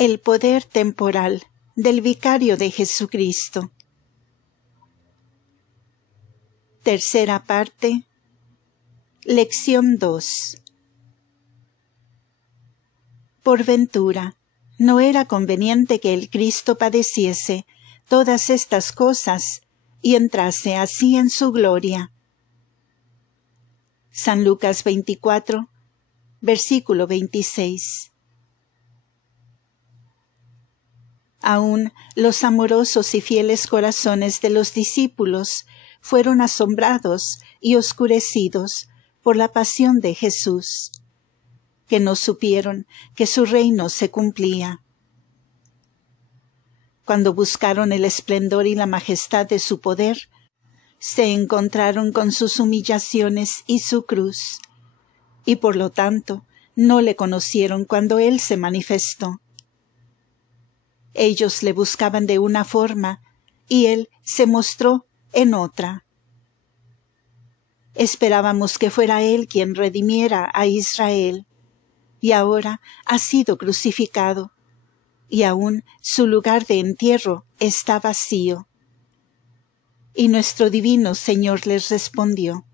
El poder temporal del Vicario de Jesucristo. Tercera parte. Lección 2. Por ventura, ¿no era conveniente que el Cristo padeciese todas estas cosas y entrase así en su gloria? San Lucas 24, versículo 26. Aún los amorosos y fieles corazones de los discípulos fueron asombrados y oscurecidos por la pasión de Jesús, que no supieron que su reino se cumplía. Cuando buscaron el esplendor y la majestad de su poder, se encontraron con sus humillaciones y su cruz, y por lo tanto no le conocieron cuando él se manifestó. Ellos le buscaban de una forma, y él se mostró en otra. Esperábamos que fuera él quien redimiera a Israel, y ahora ha sido crucificado, y aún su lugar de entierro está vacío. Y nuestro divino Señor les respondió: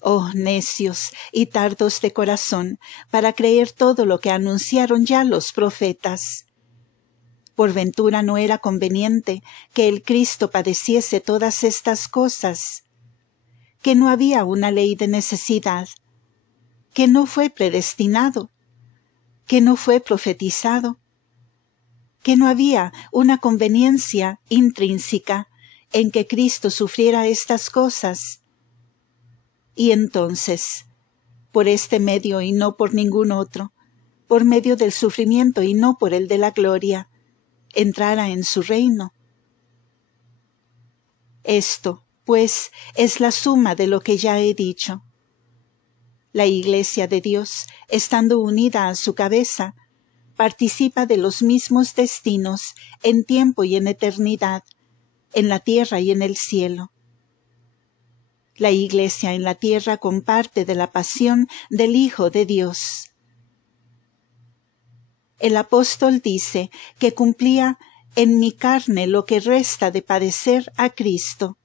«Oh necios y tardos de corazón, para creer todo lo que anunciaron ya los profetas. ¿Por ventura no era conveniente que el Cristo padeciese todas estas cosas? ¿Que no había una ley de necesidad? ¿Que no fue predestinado? ¿Que no fue profetizado? ¿Que no había una conveniencia intrínseca en que Cristo sufriera estas cosas? Y entonces, por este medio y no por ningún otro, por medio del sufrimiento y no por el de la gloria, entrara en su reino». Esto, pues, es la suma de lo que ya he dicho. La Iglesia de Dios, estando unida a su cabeza, participa de los mismos destinos en tiempo y en eternidad, en la tierra y en el cielo. La Iglesia en la tierra comparte de la pasión del Hijo de Dios. El apóstol dice que cumplía en mi carne lo que resta de padecer a Cristo.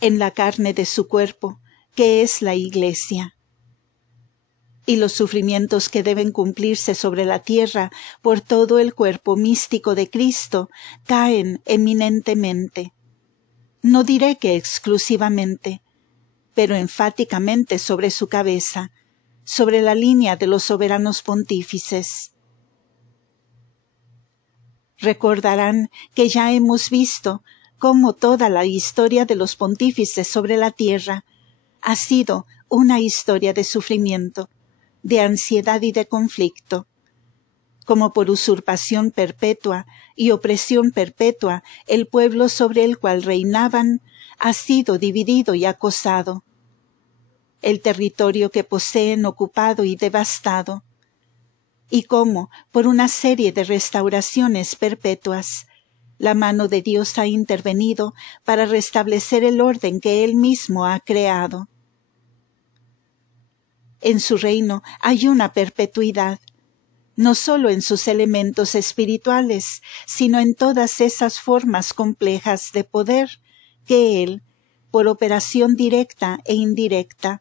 En la carne de su cuerpo, que es la Iglesia. Y los sufrimientos que deben cumplirse sobre la tierra por todo el cuerpo místico de Cristo caen eminentemente. No diré que exclusivamente, pero enfáticamente sobre su cabeza, sobre la línea de los soberanos pontífices. Recordarán que ya hemos visto cómo toda la historia de los pontífices sobre la tierra ha sido una historia de sufrimiento, de ansiedad y de conflicto. Como por usurpación perpetua y opresión perpetua, el pueblo sobre el cual reinaban ha sido dividido y acosado. El territorio que poseen ocupado y devastado, y cómo, por una serie de restauraciones perpetuas, la mano de Dios ha intervenido para restablecer el orden que Él mismo ha creado. En su reino hay una perpetuidad, no solo en sus elementos espirituales, sino en todas esas formas complejas de poder que Él, por operación directa e indirecta,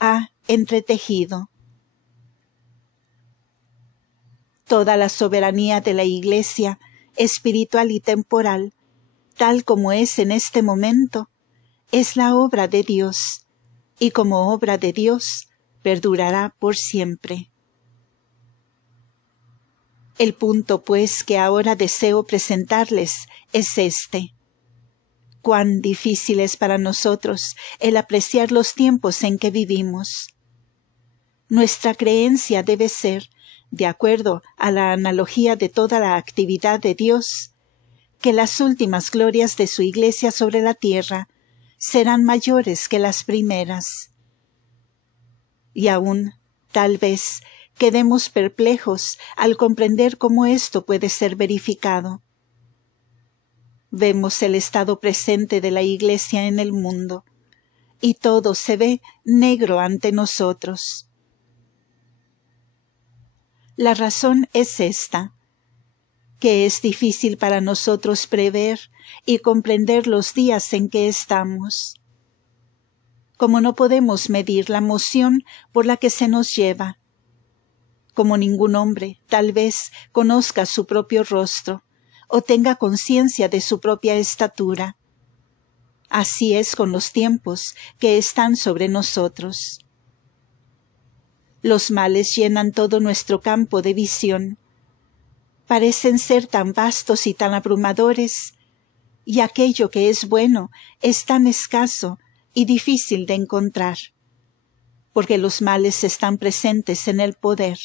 ha entretejido. Toda la soberanía de la Iglesia, espiritual y temporal, tal como es en este momento, es la obra de Dios, y como obra de Dios, perdurará por siempre. El punto, pues, que ahora deseo presentarles es este: cuán difícil es para nosotros el apreciar los tiempos en que vivimos. Nuestra creencia debe ser, de acuerdo a la analogía de toda la actividad de Dios, que las últimas glorias de su Iglesia sobre la tierra serán mayores que las primeras. Y aún, tal vez, quedemos perplejos al comprender cómo esto puede ser verificado. Vemos el estado presente de la Iglesia en el mundo, y todo se ve negro ante nosotros. La razón es esta, que es difícil para nosotros prever y comprender los días en que estamos. Como no podemos medir la moción por la que se nos lleva, como ningún hombre tal vez conozca su propio rostro o tenga conciencia de su propia estatura, así es con los tiempos que están sobre nosotros. Los males llenan todo nuestro campo de visión. Parecen ser tan vastos y tan abrumadores, y aquello que es bueno es tan escaso y difícil de encontrar, porque los males están presentes en el poder.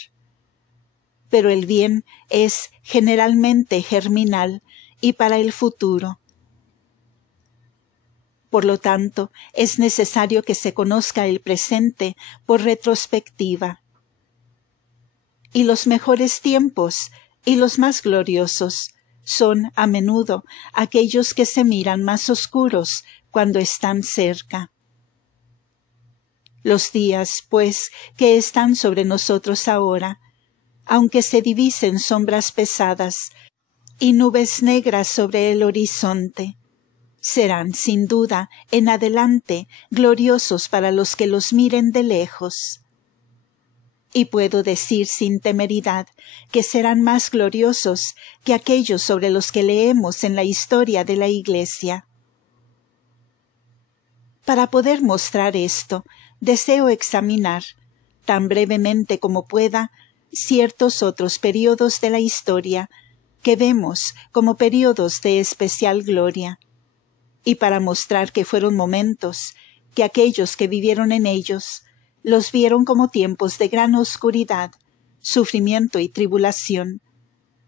Pero el bien es generalmente germinal y para el futuro. Por lo tanto, es necesario que se conozca el presente por retrospectiva. Y los mejores tiempos y los más gloriosos son, a menudo, aquellos que se miran más oscuros cuando están cerca. Los días, pues, que están sobre nosotros ahora, aunque se divisen sombras pesadas y nubes negras sobre el horizonte, serán, sin duda, en adelante, gloriosos para los que los miren de lejos. Y puedo decir sin temeridad que serán más gloriosos que aquellos sobre los que leemos en la historia de la Iglesia. Para poder mostrar esto, deseo examinar, tan brevemente como pueda, ciertos otros períodos de la historia que vemos como períodos de especial gloria, y para mostrar que fueron momentos que aquellos que vivieron en ellos los vieron como tiempos de gran oscuridad, sufrimiento y tribulación,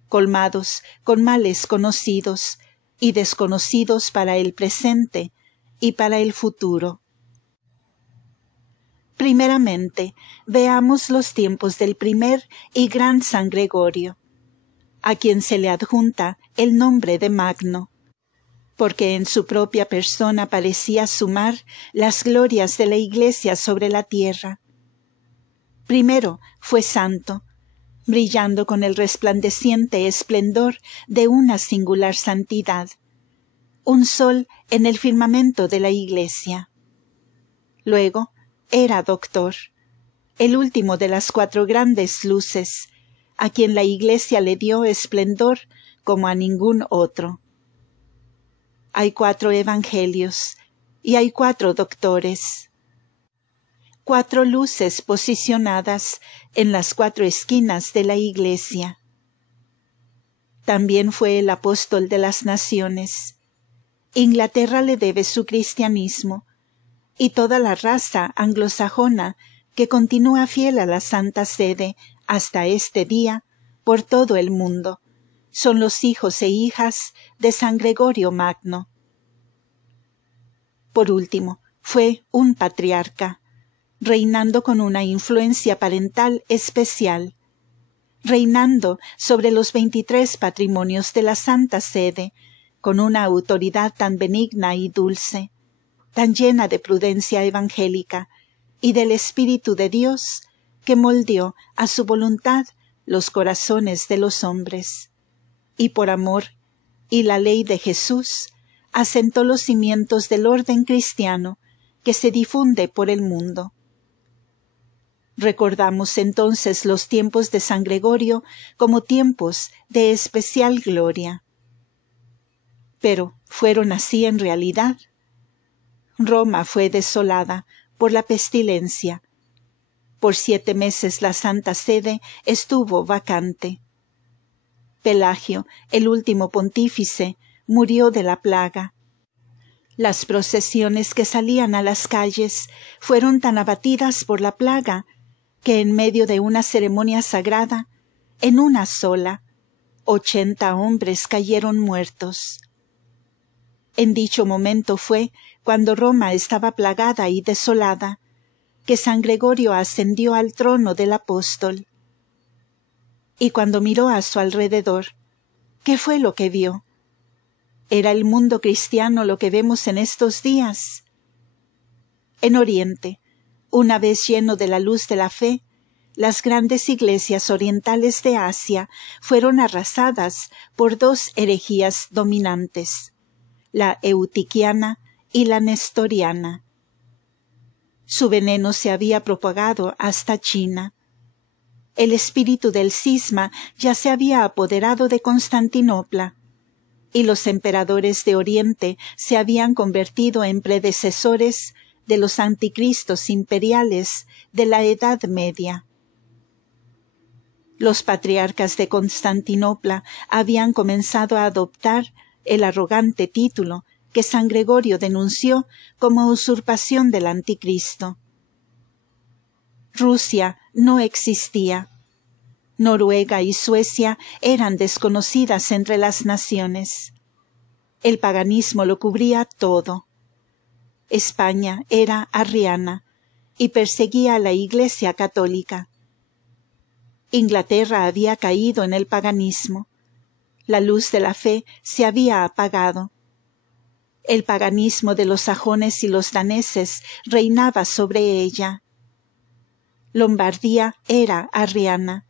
colmados con males conocidos y desconocidos para el presente y para el futuro. Primeramente, veamos los tiempos del primer y gran San Gregorio, a quien se le adjunta el nombre de Magno, porque en su propia persona parecía sumar las glorias de la Iglesia sobre la tierra. Primero fue santo, brillando con el resplandeciente esplendor de una singular santidad, un sol en el firmamento de la Iglesia. Luego era doctor, el último de las 4 grandes luces, a quien la Iglesia le dio esplendor como a ningún otro. Hay 4 evangelios y hay 4 doctores. 4 luces posicionadas en las 4 esquinas de la Iglesia. También fue el apóstol de las naciones. Inglaterra le debe su cristianismo, y toda la raza anglosajona que continúa fiel a la Santa Sede hasta este día por todo el mundo, son los hijos e hijas de San Gregorio Magno. Por último, fue un patriarca, reinando con una influencia parental especial, reinando sobre los 23 patrimonios de la Santa Sede, con una autoridad tan benigna y dulce, tan llena de prudencia evangélica y del Espíritu de Dios, que moldeó a su voluntad los corazones de los hombres, y por amor y la ley de Jesús asentó los cimientos del orden cristiano que se difunde por el mundo. Recordamos entonces los tiempos de San Gregorio como tiempos de especial gloria. Pero, ¿fueron así en realidad? Roma fue desolada por la pestilencia. Por 7 meses la Santa Sede estuvo vacante. Pelagio, el último pontífice, murió de la plaga. Las procesiones que salían a las calles fueron tan abatidas por la plaga que en medio de una ceremonia sagrada, en una sola, 80 hombres cayeron muertos. En dicho momento fue, cuando Roma estaba plagada y desolada, que San Gregorio ascendió al trono del apóstol. Y cuando miró a su alrededor, ¿qué fue lo que vio? ¿Era el mundo cristiano lo que vemos en estos días? En Oriente, una vez lleno de la luz de la fe, las grandes iglesias orientales de Asia fueron arrasadas por dos herejías dominantes, la eutiquiana y la nestoriana. Su veneno se había propagado hasta China. El espíritu del cisma ya se había apoderado de Constantinopla, y los emperadores de Oriente se habían convertido en predecesores de los anticristos imperiales de la Edad Media. Los patriarcas de Constantinopla habían comenzado a adoptar el arrogante título que San Gregorio denunció como usurpación del anticristo. Rusia no existía. Noruega y Suecia eran desconocidas entre las naciones. El paganismo lo cubría todo. España era arriana y perseguía a la Iglesia católica. Inglaterra había caído en el paganismo. La luz de la fe se había apagado. El paganismo de los sajones y los daneses reinaba sobre ella. Lombardía era arriana,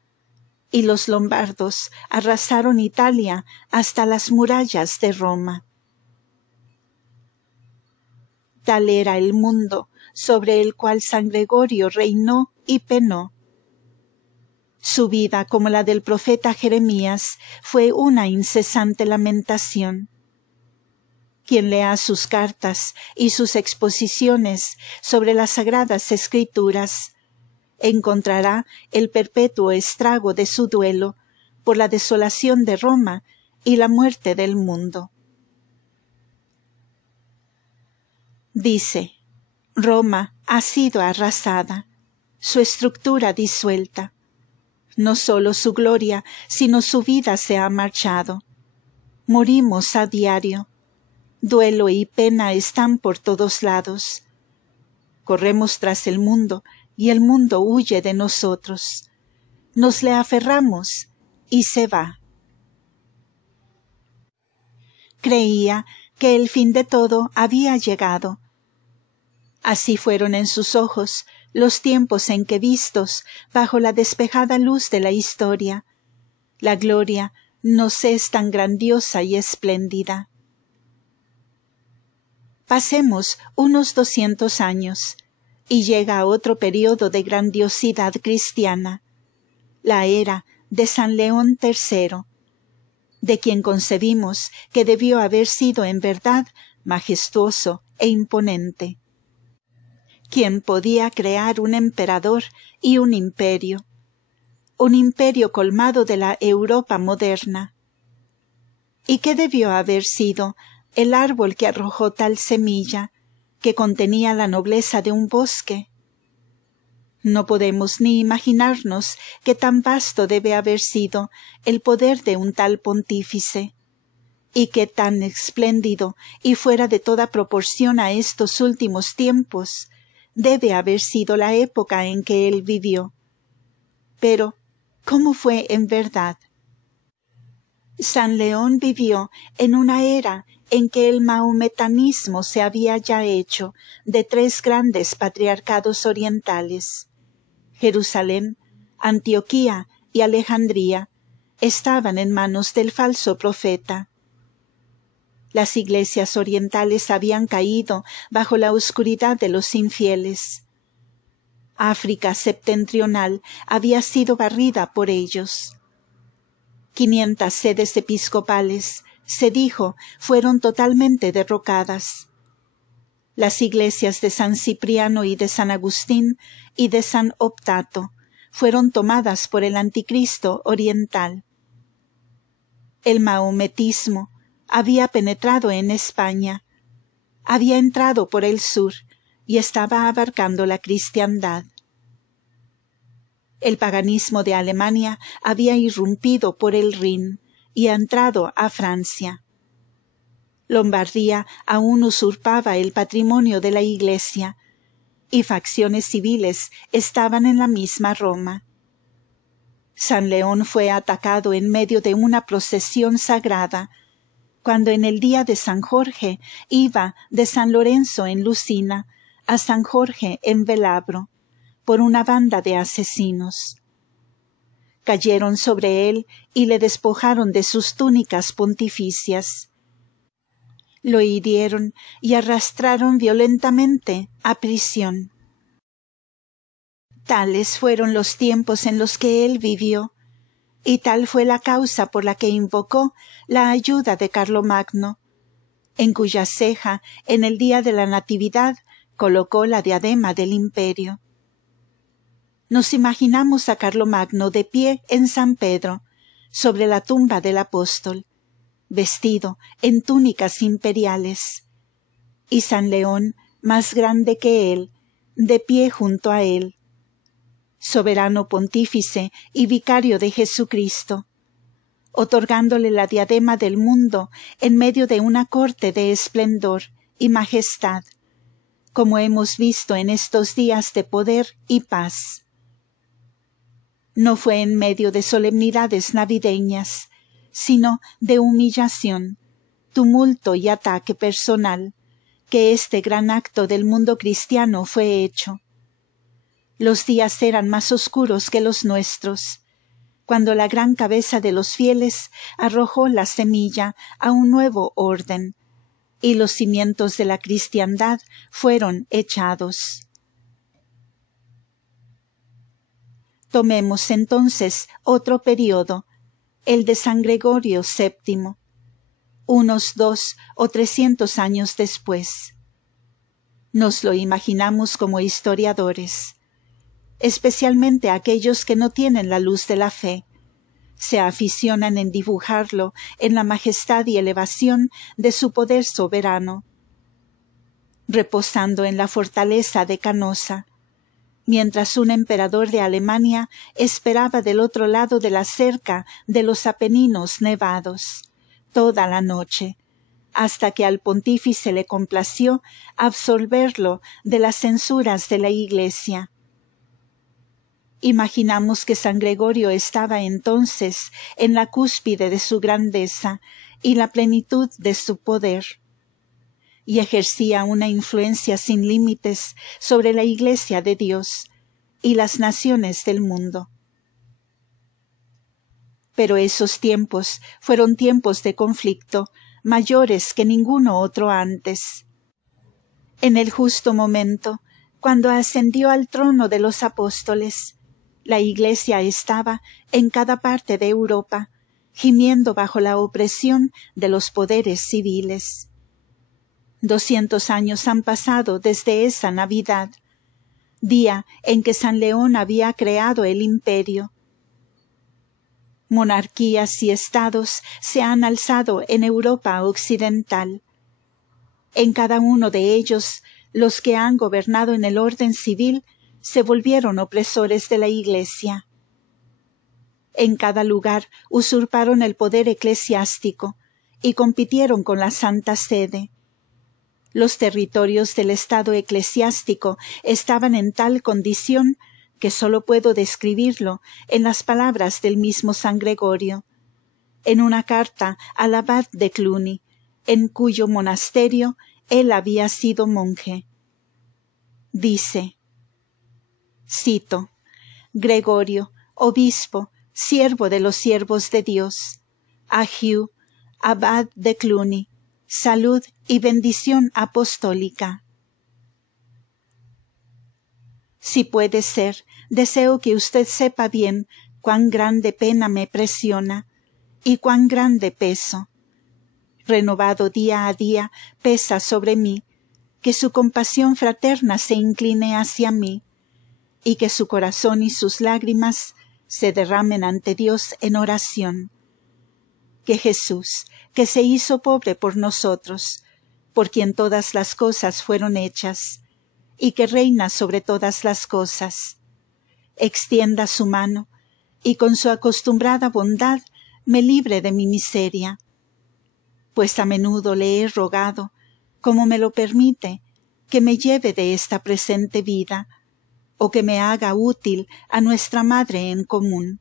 y los lombardos arrasaron Italia hasta las murallas de Roma. Tal era el mundo sobre el cual San Gregorio reinó y penó. Su vida, como la del profeta Jeremías, fue una incesante lamentación. Quien lea sus cartas y sus exposiciones sobre las Sagradas Escrituras, encontrará el perpetuo estrago de su duelo por la desolación de Roma y la muerte del mundo. Dice, Roma ha sido arrasada, su estructura disuelta. No solo su gloria, sino su vida se ha marchado. Morimos a diario. Duelo y pena están por todos lados. Corremos tras el mundo, y el mundo huye de nosotros. Nos le aferramos, y se va. Creía que el fin de todo había llegado. Así fueron en sus ojos los tiempos en que, vistos bajo la despejada luz de la historia, la gloria nos es tan grandiosa y espléndida. Pasemos unos 200 años, y llega otro periodo de grandiosidad cristiana, la era de San León III, de quien concebimos que debió haber sido en verdad majestuoso e imponente. ¿Quién podía crear un emperador y un imperio colmado de la Europa moderna? ¿Y qué debió haber sido el árbol que arrojó tal semilla, que contenía la nobleza de un bosque? No podemos ni imaginarnos qué tan vasto debe haber sido el poder de un tal pontífice, y qué tan espléndido y fuera de toda proporción a estos últimos tiempos debe haber sido la época en que él vivió. Pero, ¿cómo fue en verdad? San León vivió en una era en que el mahometanismo se había ya hecho de 3 grandes patriarcados orientales. Jerusalén, Antioquía y Alejandría estaban en manos del falso profeta. Las iglesias orientales habían caído bajo la oscuridad de los infieles. África septentrional había sido barrida por ellos. 500 sedes episcopales, se dijo, fueron totalmente derrocadas. Las iglesias de San Cipriano y de San Agustín y de San Optato fueron tomadas por el anticristo oriental. El mahometismo había penetrado en España, había entrado por el sur y estaba abarcando la cristiandad. El paganismo de Alemania había irrumpido por el Rin y entrado a Francia. Lombardía aún usurpaba el patrimonio de la Iglesia, y facciones civiles estaban en la misma Roma. San León fue atacado en medio de una procesión sagrada, cuando en el día de San Jorge iba de San Lorenzo en Lucina a San Jorge en Velabro, por una banda de asesinos. Cayeron sobre él y le despojaron de sus túnicas pontificias. Lo hirieron y arrastraron violentamente a prisión. Tales fueron los tiempos en los que él vivió, y tal fue la causa por la que invocó la ayuda de Carlomagno, en cuya ceja, en el día de la Natividad, colocó la diadema del imperio. Nos imaginamos a Carlomagno de pie en San Pedro, sobre la tumba del apóstol, vestido en túnicas imperiales, y San León, más grande que él, de pie junto a él, soberano pontífice y vicario de Jesucristo, otorgándole la diadema del mundo en medio de una corte de esplendor y majestad, como hemos visto en estos días de poder y paz. No fue en medio de solemnidades navideñas, sino de humillación, tumulto y ataque personal, que este gran acto del mundo cristiano fue hecho. Los días eran más oscuros que los nuestros, cuando la gran cabeza de los fieles arrojó la semilla a un nuevo orden, y los cimientos de la cristiandad fueron echados. Tomemos entonces otro periodo, el de San Gregorio VII, unos 200 o 300 años después. Nos lo imaginamos como historiadores, especialmente aquellos que no tienen la luz de la fe, se aficionan en dibujarlo en la majestad y elevación de su poder soberano, reposando en la fortaleza de Canosa, mientras un emperador de Alemania esperaba del otro lado de la cerca de los Apeninos nevados, toda la noche, hasta que al pontífice le complació absolverlo de las censuras de la Iglesia. Imaginamos que San Gregorio estaba entonces en la cúspide de su grandeza y la plenitud de su poder, y ejercía una influencia sin límites sobre la Iglesia de Dios y las naciones del mundo. Pero esos tiempos fueron tiempos de conflicto mayores que ninguno otro antes. En el justo momento, cuando ascendió al trono de los apóstoles, la Iglesia estaba en cada parte de Europa, gimiendo bajo la opresión de los poderes civiles. 200 años han pasado desde esa Navidad, día en que San León había creado el imperio. Monarquías y estados se han alzado en Europa occidental. En cada uno de ellos, los que han gobernado en el orden civil se volvieron opresores de la Iglesia. En cada lugar usurparon el poder eclesiástico y compitieron con la Santa Sede. Los territorios del Estado eclesiástico estaban en tal condición que sólo puedo describirlo en las palabras del mismo San Gregorio, en una carta al abad de Cluny, en cuyo monasterio él había sido monje. Dice, cito, Gregorio, obispo, siervo de los siervos de Dios, a Hugh, abad de Cluny, salud y bendición apostólica. Si puede ser, deseo que usted sepa bien cuán grande pena me presiona y cuán grande peso, renovado día a día, pesa sobre mí, que su compasión fraterna se incline hacia mí, y que su corazón y sus lágrimas se derramen ante Dios en oración. Que Jesús, que se hizo pobre por nosotros, por quien todas las cosas fueron hechas, y que reina sobre todas las cosas, extienda su mano, y con su acostumbrada bondad me libre de mi miseria, pues a menudo le he rogado, como me lo permite, que me lleve de esta presente vida, o que me haga útil a nuestra Madre en común.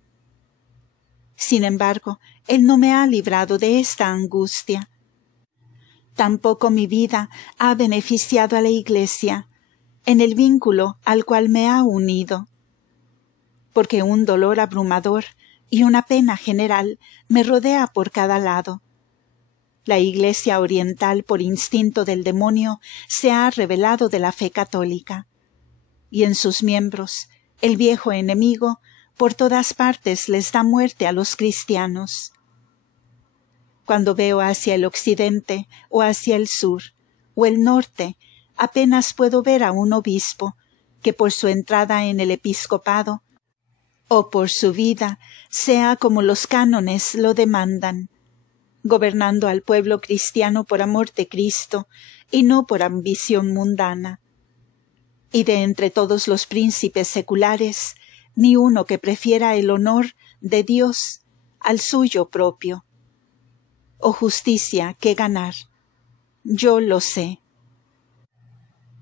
Sin embargo, Él no me ha librado de esta angustia. Tampoco mi vida ha beneficiado a la Iglesia, en el vínculo al cual me ha unido, porque un dolor abrumador y una pena general me rodea por cada lado. La Iglesia oriental, por instinto del demonio, se ha revelado de la fe católica, y en sus miembros el viejo enemigo por todas partes les da muerte a los cristianos. Cuando veo hacia el occidente o hacia el sur o el norte, apenas puedo ver a un obispo que por su entrada en el episcopado o por su vida sea como los cánones lo demandan, gobernando al pueblo cristiano por amor de Cristo y no por ambición mundana. Y de entre todos los príncipes seculares, ni uno que prefiera el honor de Dios al suyo propio, o justicia que ganar. Yo lo sé.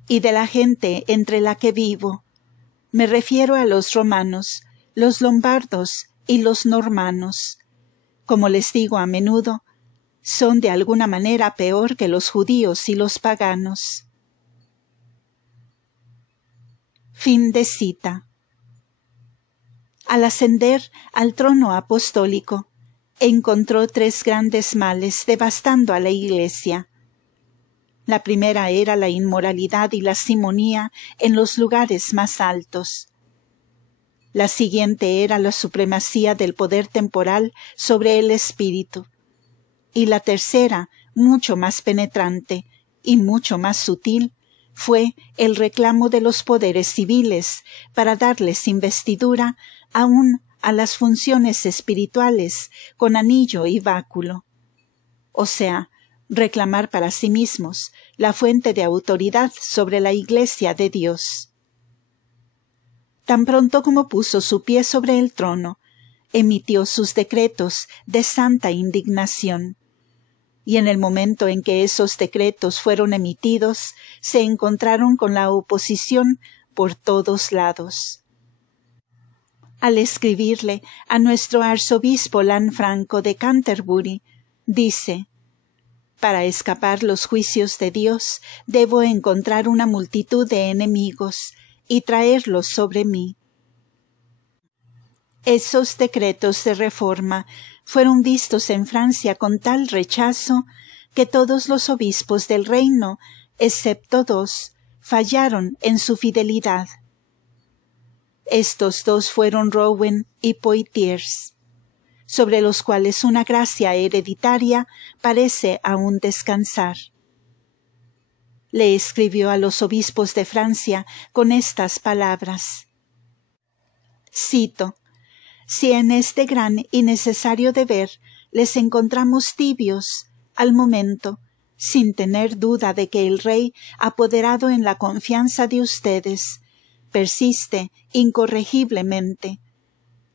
Y de la gente entre la que vivo, me refiero a los romanos, los lombardos y los normanos. Como les digo a menudo, son de alguna manera peor que los judíos y los paganos. Fin de cita. Al ascender al trono apostólico, encontró 3 grandes males devastando a la Iglesia. La primera era la inmoralidad y la simonía en los lugares más altos. La siguiente era la supremacía del poder temporal sobre el espíritu. Y la tercera, mucho más penetrante y mucho más sutil, fue el reclamo de los poderes civiles para darles investidura aún a las funciones espirituales con anillo y báculo. O sea, reclamar para sí mismos la fuente de autoridad sobre la Iglesia de Dios. Tan pronto como puso su pie sobre el trono, emitió sus decretos de santa indignación. Y en el momento en que esos decretos fueron emitidos, se encontraron con la oposición por todos lados. Al escribirle a nuestro arzobispo Lanfranco de Canterbury, dice: «Para escapar los juicios de Dios, debo encontrar una multitud de enemigos y traerlos sobre mí». Esos decretos de reforma fueron vistos en Francia con tal rechazo que todos los obispos del reino, excepto 2, fallaron en su fidelidad. Estos 2 fueron Rowen y Poitiers, sobre los cuales una gracia hereditaria parece aún descansar. Le escribió a los obispos de Francia con estas palabras. Cito: «Si en este gran y necesario deber les encontramos tibios, al momento, sin tener duda de que el Rey, apoderado en la confianza de ustedes, persiste incorregiblemente,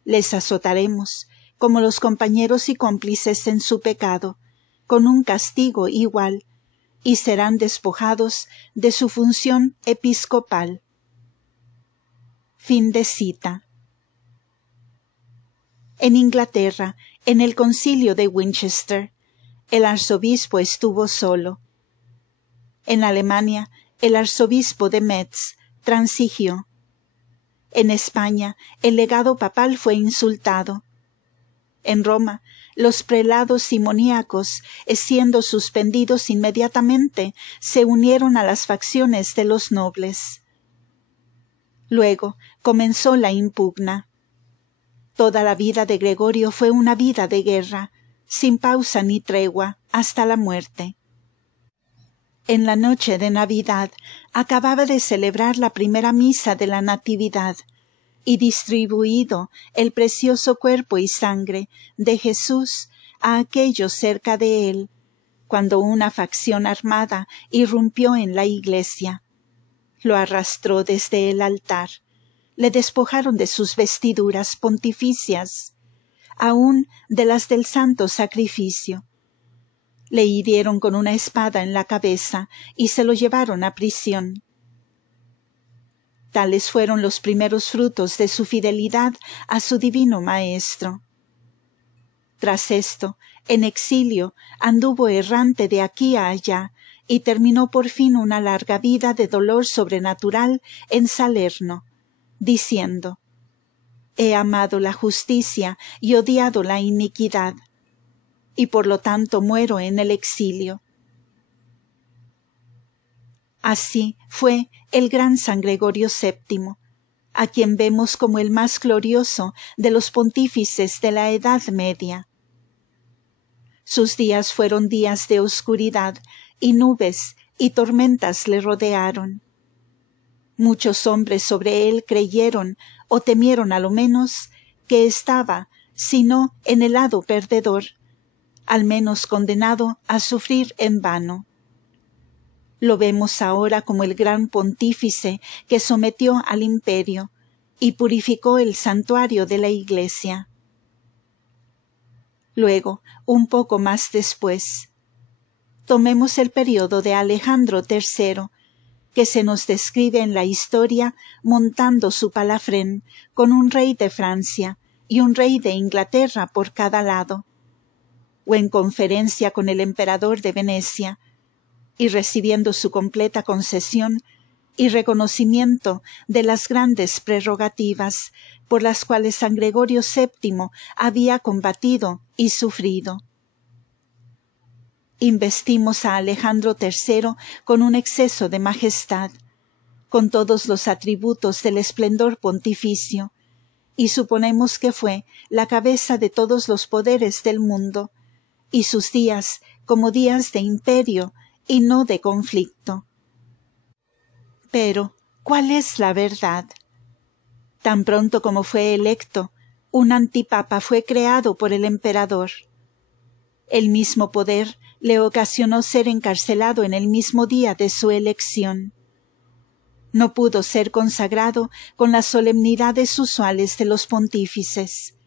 les azotaremos, como los compañeros y cómplices en su pecado, con un castigo igual, y serán despojados de su función episcopal». Fin de cita. En Inglaterra, en el concilio de Winchester, el arzobispo estuvo solo. En Alemania, el arzobispo de Metz transigió. En España, el legado papal fue insultado. En Roma, los prelados simoníacos, siendo suspendidos inmediatamente, se unieron a las facciones de los nobles. Luego comenzó la impugna. Toda la vida de Gregorio fue una vida de guerra, sin pausa ni tregua, hasta la muerte. En la noche de Navidad acababa de celebrar la primera misa de la Natividad y distribuido el precioso cuerpo y sangre de Jesús a aquellos cerca de él, cuando una facción armada irrumpió en la iglesia. Lo arrastró desde el altar. Le despojaron de sus vestiduras pontificias, aun de las del santo sacrificio. Le hirieron con una espada en la cabeza y se lo llevaron a prisión. Tales fueron los primeros frutos de su fidelidad a su divino Maestro. Tras esto, en exilio, anduvo errante de aquí a allá, y terminó por fin una larga vida de dolor sobrenatural en Salerno, diciendo: «He amado la justicia y odiado la iniquidad, y por lo tanto muero en el exilio». Así fue el gran San Gregorio VII, a quien vemos como el más glorioso de los pontífices de la Edad Media. Sus días fueron días de oscuridad, y nubes y tormentas le rodearon. Muchos hombres sobre él creyeron, o temieron a lo menos, que estaba, si no en el lado perdedor, al menos condenado a sufrir en vano. Lo vemos ahora como el gran pontífice que sometió al imperio y purificó el santuario de la Iglesia. Luego, un poco más después, tomemos el período de Alejandro III, que se nos describe en la historia montando su palafrén con un rey de Francia y un rey de Inglaterra por cada lado, o en conferencia con el emperador de Venecia, y recibiendo su completa concesión y reconocimiento de las grandes prerrogativas por las cuales San Gregorio VII había combatido y sufrido. Investimos a Alejandro III con un exceso de majestad, con todos los atributos del esplendor pontificio, y suponemos que fue la cabeza de todos los poderes del mundo, y sus días como días de imperio y no de conflicto. Pero, ¿cuál es la verdad? Tan pronto como fue electo, un antipapa fue creado por el emperador. El mismo poder le ocasionó ser encarcelado en el mismo día de su elección. No pudo ser consagrado con las solemnidades usuales de los pontífices,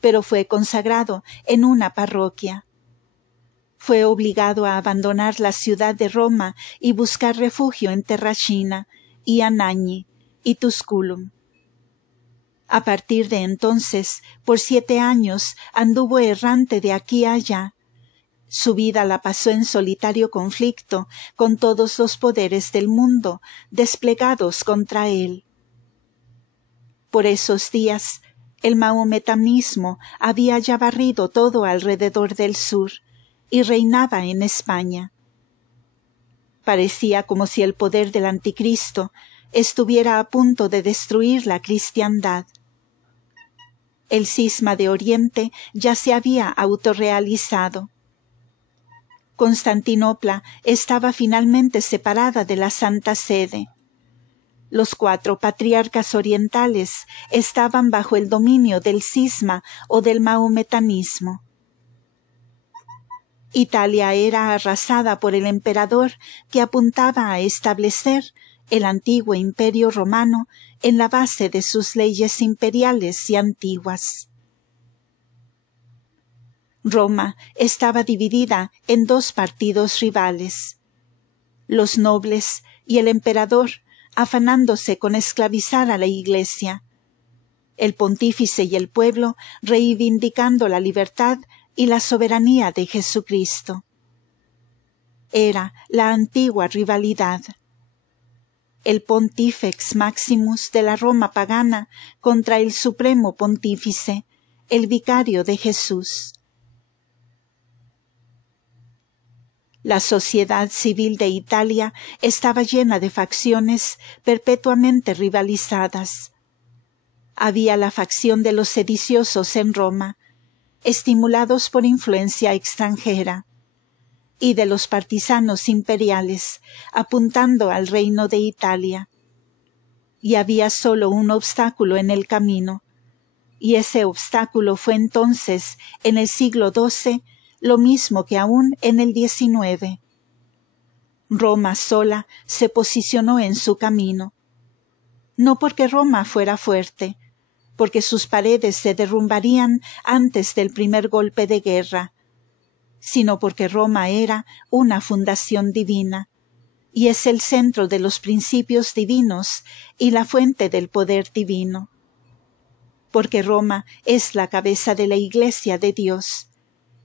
pero fue consagrado en una parroquia. Fue obligado a abandonar la ciudad de Roma y buscar refugio en Terracina y Anagni y Tusculum. A partir de entonces, por 7 años, anduvo errante de aquí a allá. Su vida la pasó en solitario conflicto con todos los poderes del mundo desplegados contra él. Por esos días, el mahometanismo había ya barrido todo alrededor del sur y reinaba en España. Parecía como si el poder del anticristo estuviera a punto de destruir la cristiandad. El cisma de Oriente ya se había autorrealizado. Constantinopla estaba finalmente separada de la Santa Sede. Los 4 patriarcas orientales estaban bajo el dominio del cisma o del mahometanismo. Italia era arrasada por el emperador que apuntaba a establecer el antiguo imperio romano en la base de sus leyes imperiales y antiguas. Roma estaba dividida en 2 partidos rivales: los nobles y el emperador, afanándose con esclavizar a la Iglesia; el pontífice y el pueblo, reivindicando la libertad y la soberanía de Jesucristo. Era la antigua rivalidad. El Pontifex Maximus de la Roma pagana contra el Supremo Pontífice, el vicario de Jesús. La sociedad civil de Italia estaba llena de facciones perpetuamente rivalizadas. Había la facción de los sediciosos en Roma, estimulados por influencia extranjera, y de los partisanos imperiales, apuntando al reino de Italia. Y había solo un obstáculo en el camino, y ese obstáculo fue entonces, en el siglo XII, lo mismo que aún en el XIX. Roma sola se posicionó en su camino, no porque Roma fuera fuerte, porque sus paredes se derrumbarían antes del primer golpe de guerra, sino porque Roma era una fundación divina, y es el centro de los principios divinos y la fuente del poder divino. Porque Roma es la cabeza de la Iglesia de Dios,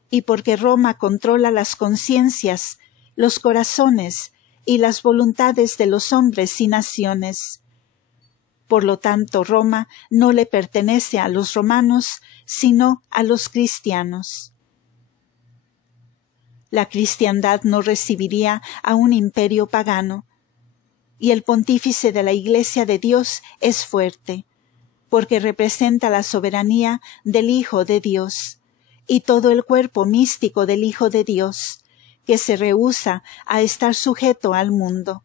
y porque Roma controla las conciencias, los corazones y las voluntades de los hombres y naciones. Por lo tanto, Roma no le pertenece a los romanos, sino a los cristianos. La cristiandad no recibiría a un imperio pagano, y el pontífice de la Iglesia de Dios es fuerte, porque representa la soberanía del Hijo de Dios, y todo el cuerpo místico del Hijo de Dios, que se rehúsa a estar sujeto al mundo.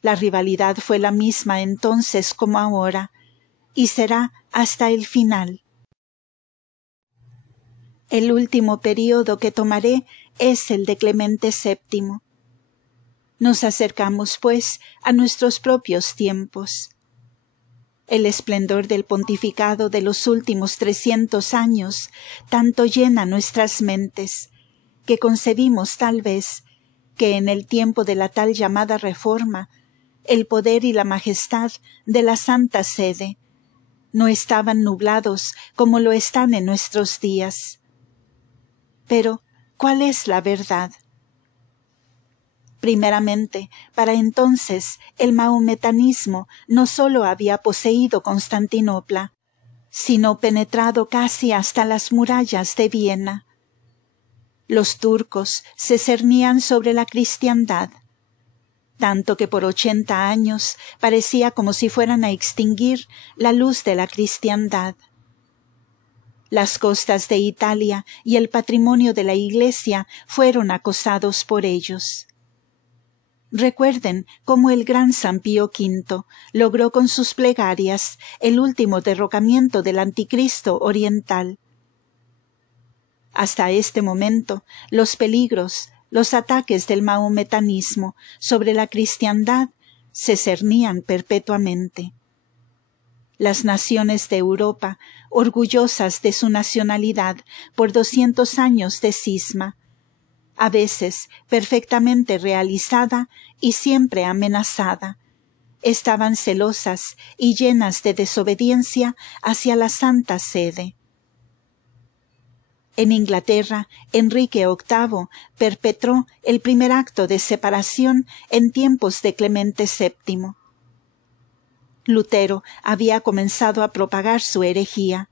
La rivalidad fue la misma entonces como ahora, y será hasta el final. El último período que tomaré es el de Clemente VII. Nos acercamos, pues, a nuestros propios tiempos. El esplendor del pontificado de los últimos 300 años tanto llena nuestras mentes, que concebimos tal vez que en el tiempo de la tal llamada Reforma, el poder y la majestad de la Santa Sede no estaban nublados como lo están en nuestros días. Pero, ¿cuál es la verdad? Primeramente, para entonces el mahometanismo no sólo había poseído Constantinopla, sino penetrado casi hasta las murallas de Viena. Los turcos se cernían sobre la cristiandad, tanto que por 80 años parecía como si fueran a extinguir la luz de la cristiandad. Las costas de Italia y el patrimonio de la Iglesia fueron acosados por ellos. Recuerden cómo el gran San Pío V logró con sus plegarias el último derrocamiento del anticristo oriental. Hasta este momento, los peligros, los ataques del mahometanismo sobre la cristiandad se cernían perpetuamente. Las naciones de Europa, orgullosas de su nacionalidad por 200 años de cisma, a veces perfectamente realizada y siempre amenazada, estaban celosas y llenas de desobediencia hacia la Santa Sede. En Inglaterra, Enrique VIII perpetró el primer acto de separación en tiempos de Clemente VII. Lutero había comenzado a propagar su herejía.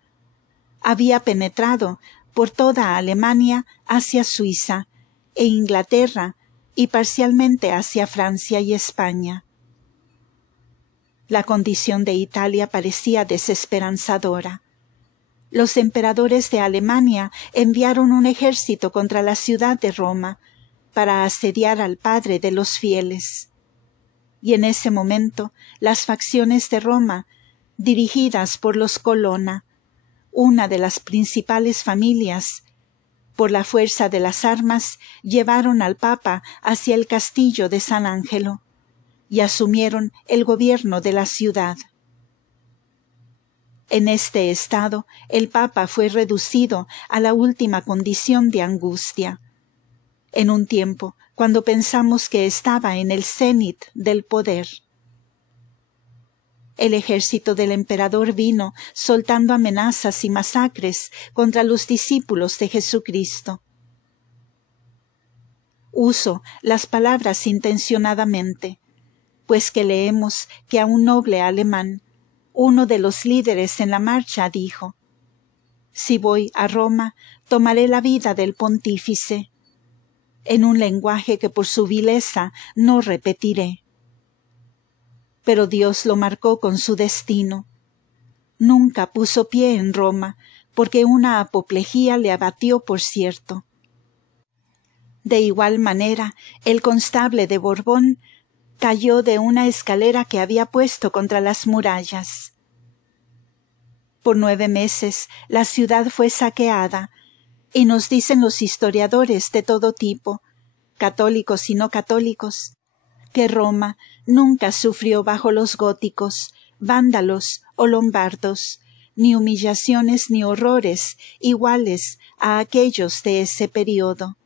Había penetrado por toda Alemania hacia Suiza e Inglaterra y parcialmente hacia Francia y España. La condición de Italia parecía desesperanzadora. Los emperadores de Alemania enviaron un ejército contra la ciudad de Roma para asediar al padre de los fieles. Y en ese momento las facciones de Roma, dirigidas por los Colonna, una de las principales familias, por la fuerza de las armas llevaron al Papa hacia el castillo de San Angelo y asumieron el gobierno de la ciudad. En este estado, el Papa fue reducido a la última condición de angustia, en un tiempo cuando pensamos que estaba en el cenit del poder. El ejército del emperador vino soltando amenazas y masacres contra los discípulos de Jesucristo. Uso las palabras intencionadamente, pues que leemos que a un noble alemán, uno de los líderes en la marcha, dijo: «Si voy a Roma, tomaré la vida del pontífice», en un lenguaje que por su vileza no repetiré. Pero Dios lo marcó con su destino. Nunca puso pie en Roma, porque una apoplejía le abatió por cierto. De igual manera, el constable de Borbón cayó de una escalera que había puesto contra las murallas. Por 9 meses la ciudad fue saqueada, y nos dicen los historiadores de todo tipo, católicos y no católicos, que Roma nunca sufrió bajo los góticos, vándalos o lombardos, ni humillaciones ni horrores iguales a aquellos de ese período.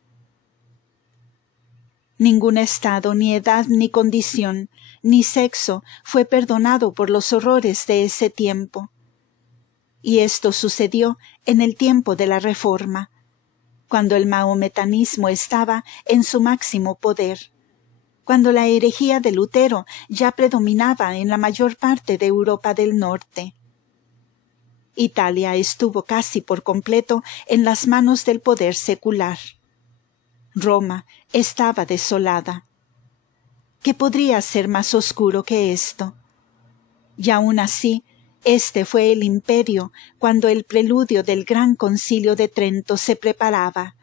Ningún estado, ni edad, ni condición, ni sexo fue perdonado por los horrores de ese tiempo. Y esto sucedió en el tiempo de la Reforma, cuando el mahometanismo estaba en su máximo poder, cuando la herejía de Lutero ya predominaba en la mayor parte de Europa del Norte. Italia estuvo casi por completo en las manos del poder secular. Roma estaba desolada. ¿Qué podría ser más oscuro que esto? Y aún así, este fue el imperio cuando el preludio del Gran Concilio de Trento se preparaba.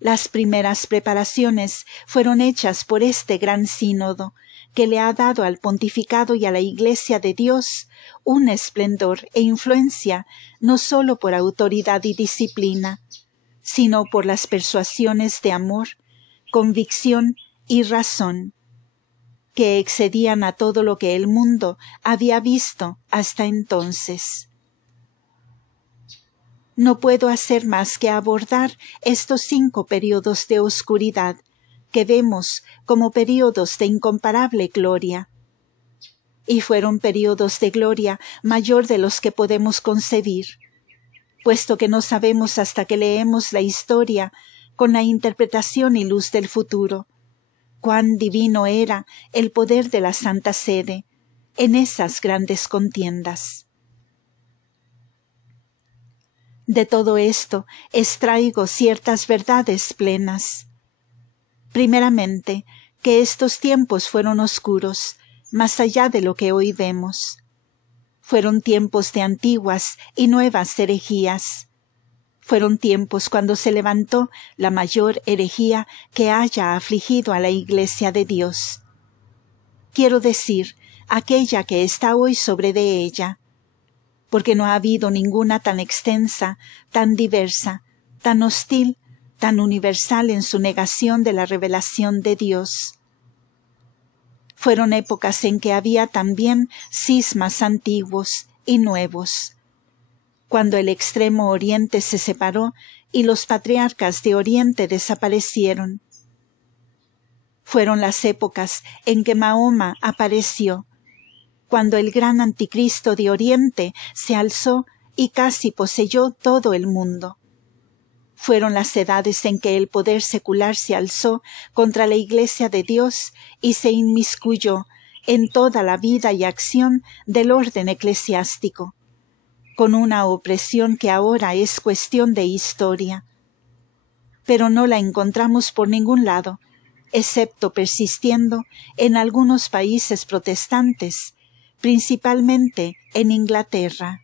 Las primeras preparaciones fueron hechas por este gran sínodo, que le ha dado al pontificado y a la Iglesia de Dios un esplendor e influencia no sólo por autoridad y disciplina, sino por las persuasiones de amor, convicción y razón, que excedían a todo lo que el mundo había visto hasta entonces. No puedo hacer más que abordar estos 5 períodos de oscuridad que vemos como períodos de incomparable gloria. Y fueron períodos de gloria mayor de los que podemos concebir, puesto que no sabemos hasta que leemos la historia con la interpretación y luz del futuro, cuán divino era el poder de la Santa Sede en esas grandes contiendas. De todo esto extraigo ciertas verdades plenas. Primeramente, que estos tiempos fueron oscuros, más allá de lo que hoy vemos. Fueron tiempos de antiguas y nuevas herejías. Fueron tiempos cuando se levantó la mayor herejía que haya afligido a la Iglesia de Dios. Quiero decir, aquella que está hoy sobre de ella, porque no ha habido ninguna tan extensa, tan diversa, tan hostil, tan universal en su negación de la revelación de Dios. Fueron épocas en que había también cismas antiguos y nuevos, cuando el extremo oriente se separó y los patriarcas de oriente desaparecieron. Fueron las épocas en que Mahoma apareció, cuando el gran anticristo de oriente se alzó y casi poseyó todo el mundo. Fueron las edades en que el poder secular se alzó contra la Iglesia de Dios y se inmiscuyó en toda la vida y acción del orden eclesiástico, con una opresión que ahora es cuestión de historia. Pero no la encontramos por ningún lado, excepto persistiendo en algunos países protestantes, principalmente en Inglaterra.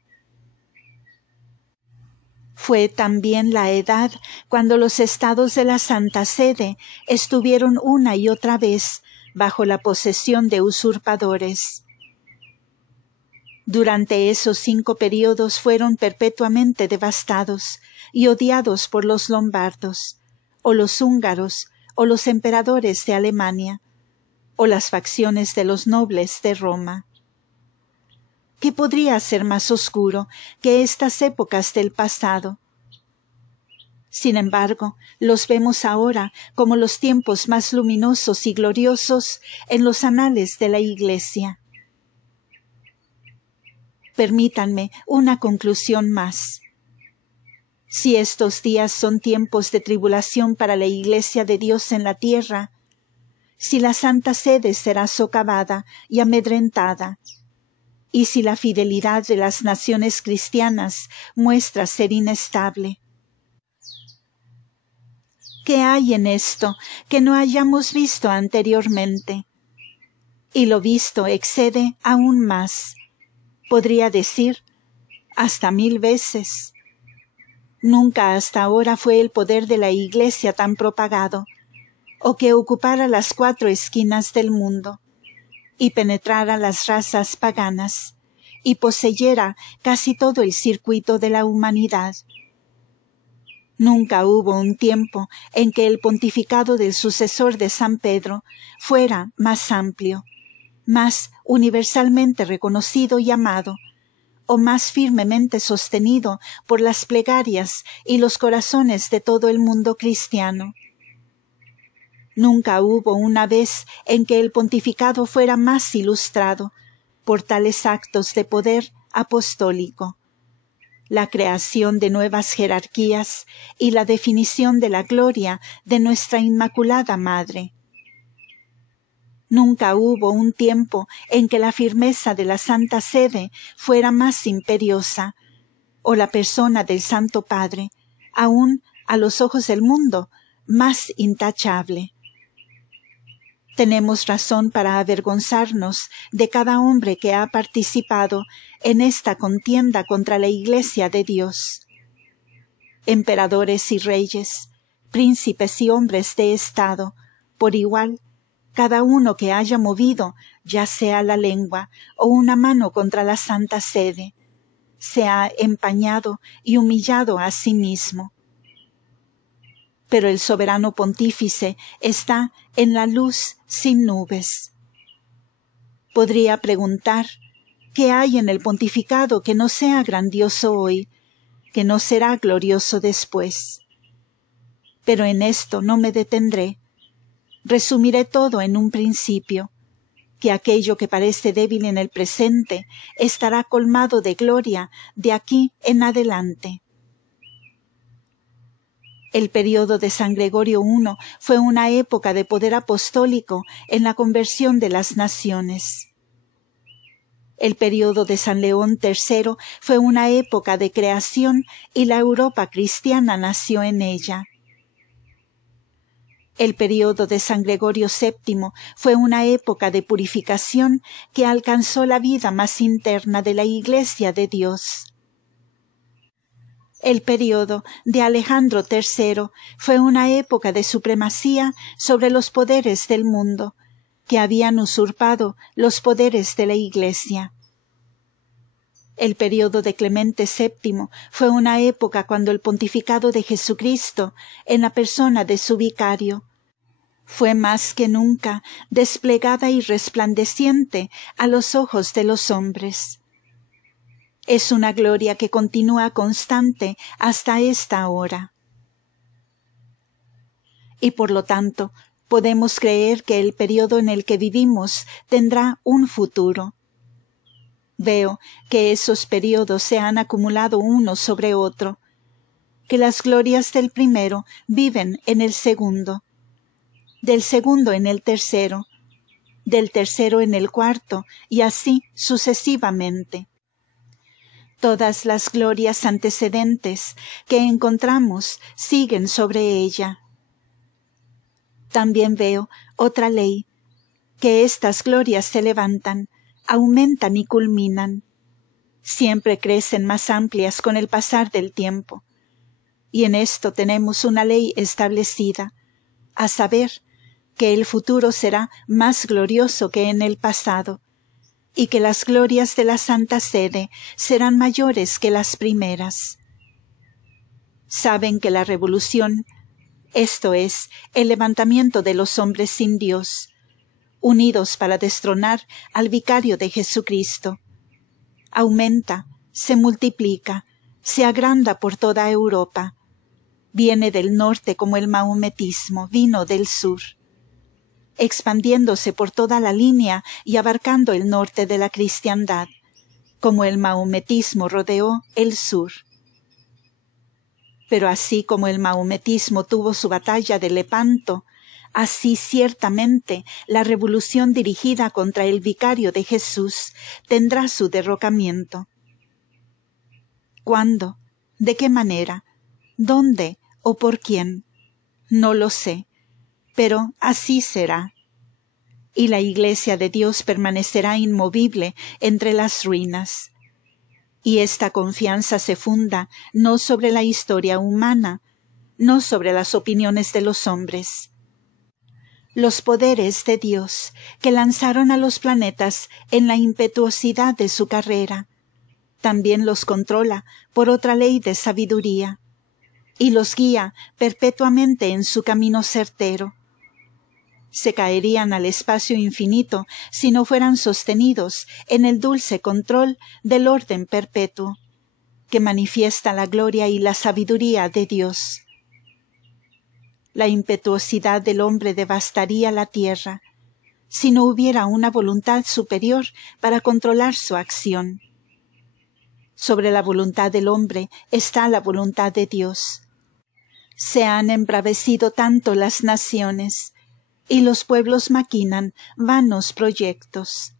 Fue también la edad cuando los estados de la Santa Sede estuvieron una y otra vez bajo la posesión de usurpadores. Durante esos 5 períodos fueron perpetuamente devastados y odiados por los lombardos, o los húngaros, o los emperadores de Alemania, o las facciones de los nobles de Roma. ¿Qué podría ser más oscuro que estas épocas del pasado? Sin embargo, los vemos ahora como los tiempos más luminosos y gloriosos en los anales de la Iglesia. Permítanme una conclusión más. Si estos días son tiempos de tribulación para la Iglesia de Dios en la tierra, si la Santa Sede será socavada y amedrentada, y si la fidelidad de las naciones cristianas muestra ser inestable. ¿Qué hay en esto que no hayamos visto anteriormente? Y lo visto excede aún más. Podría decir, hasta 1000 veces. Nunca hasta ahora fue el poder de la Iglesia tan propagado, o que ocupara las 4 esquinas del mundo, y penetrara las razas paganas, y poseyera casi todo el circuito de la humanidad. Nunca hubo un tiempo en que el pontificado del sucesor de San Pedro fuera más amplio, más universalmente reconocido y amado, o más firmemente sostenido por las plegarias y los corazones de todo el mundo cristiano. Nunca hubo una vez en que el pontificado fuera más ilustrado por tales actos de poder apostólico. la creación de nuevas jerarquías y la definición de la gloria de nuestra Inmaculada Madre. Nunca hubo un tiempo en que la firmeza de la Santa Sede fuera más imperiosa, o la persona del Santo Padre, aún a los ojos del mundo, más intachable. Tenemos razón para avergonzarnos de cada hombre que ha participado en esta contienda contra la Iglesia de Dios. Emperadores y reyes, príncipes y hombres de Estado, por igual, cada uno que haya movido, ya sea la lengua o una mano contra la Santa Sede, se ha empañado y humillado a sí mismo. Pero el soberano pontífice está en la luz sin nubes. Podría preguntar, ¿qué hay en el pontificado que no sea grandioso hoy, que no será glorioso después? Pero en esto no me detendré. Resumiré todo en un principio, que aquello que parece débil en el presente estará colmado de gloria de aquí en adelante. El período de San Gregorio I fue una época de poder apostólico en la conversión de las naciones. El período de San León III fue una época de creación y la Europa cristiana nació en ella. El período de San Gregorio VII fue una época de purificación que alcanzó la vida más interna de la Iglesia de Dios. El período de Alejandro III fue una época de supremacía sobre los poderes del mundo, que habían usurpado los poderes de la Iglesia. El período de Clemente VII fue una época cuando el pontificado de Jesucristo, en la persona de su vicario, fue más que nunca desplegada y resplandeciente a los ojos de los hombres. Es una gloria que continúa constante hasta esta hora. Y por lo tanto, podemos creer que el período en el que vivimos tendrá un futuro. Veo que esos períodos se han acumulado uno sobre otro, que las glorias del primero viven en el segundo, del segundo en el tercero, del tercero en el cuarto, y así sucesivamente. Todas las glorias antecedentes que encontramos siguen sobre ella. También veo otra ley, que estas glorias se levantan, aumentan y culminan. Siempre crecen más amplias con el pasar del tiempo. Y en esto tenemos una ley establecida, a saber, que el futuro será más glorioso que en el pasado, y que las glorias de la Santa Sede serán mayores que las primeras. Saben que la revolución, esto es, el levantamiento de los hombres sin Dios, unidos para destronar al vicario de Jesucristo, aumenta, se multiplica, se agranda por toda Europa. Viene del norte como el mahometismo vino del sur, expandiéndose por toda la línea y abarcando el norte de la cristiandad, como el mahometismo rodeó el sur. Pero así como el mahometismo tuvo su batalla de Lepanto, así ciertamente la revolución dirigida contra el vicario de Jesús tendrá su derrocamiento. ¿Cuándo? ¿De qué manera? ¿Dónde o por quién? No lo sé, pero así será. Y la Iglesia de Dios permanecerá inmovible entre las ruinas. Y esta confianza se funda no sobre la historia humana, no sobre las opiniones de los hombres. Los poderes de Dios que lanzaron a los planetas en la impetuosidad de su carrera, también los controla por otra ley de sabiduría, y los guía perpetuamente en su camino certero. Se caerían al espacio infinito si no fueran sostenidos en el dulce control del orden perpetuo, que manifiesta la gloria y la sabiduría de Dios. La impetuosidad del hombre devastaría la tierra, si no hubiera una voluntad superior para controlar su acción. Sobre la voluntad del hombre está la voluntad de Dios. Se han embravecido tanto las naciones, y los pueblos maquinan vanos proyectos.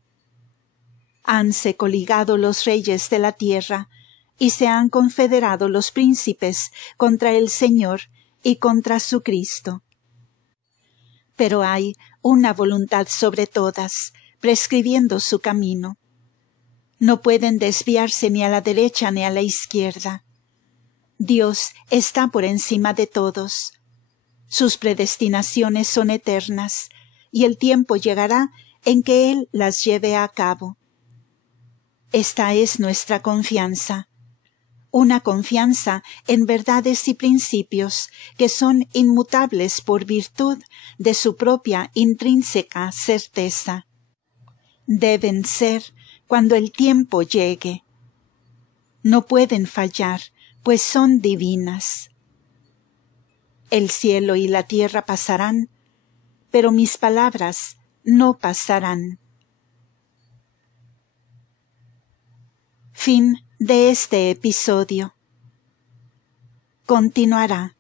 Hanse coligado los reyes de la tierra, y se han confederado los príncipes contra el Señor y contra su Cristo. Pero hay una voluntad sobre todas, prescribiendo su camino. No pueden desviarse ni a la derecha ni a la izquierda. Dios está por encima de todos. Sus predestinaciones son eternas, y el tiempo llegará en que Él las lleve a cabo. Esta es nuestra confianza, una confianza en verdades y principios que son inmutables por virtud de su propia intrínseca certeza. Deben ser cuando el tiempo llegue. No pueden fallar, pues son divinas. El cielo y la tierra pasarán, pero mis palabras no pasarán. Fin de este episodio. Continuará.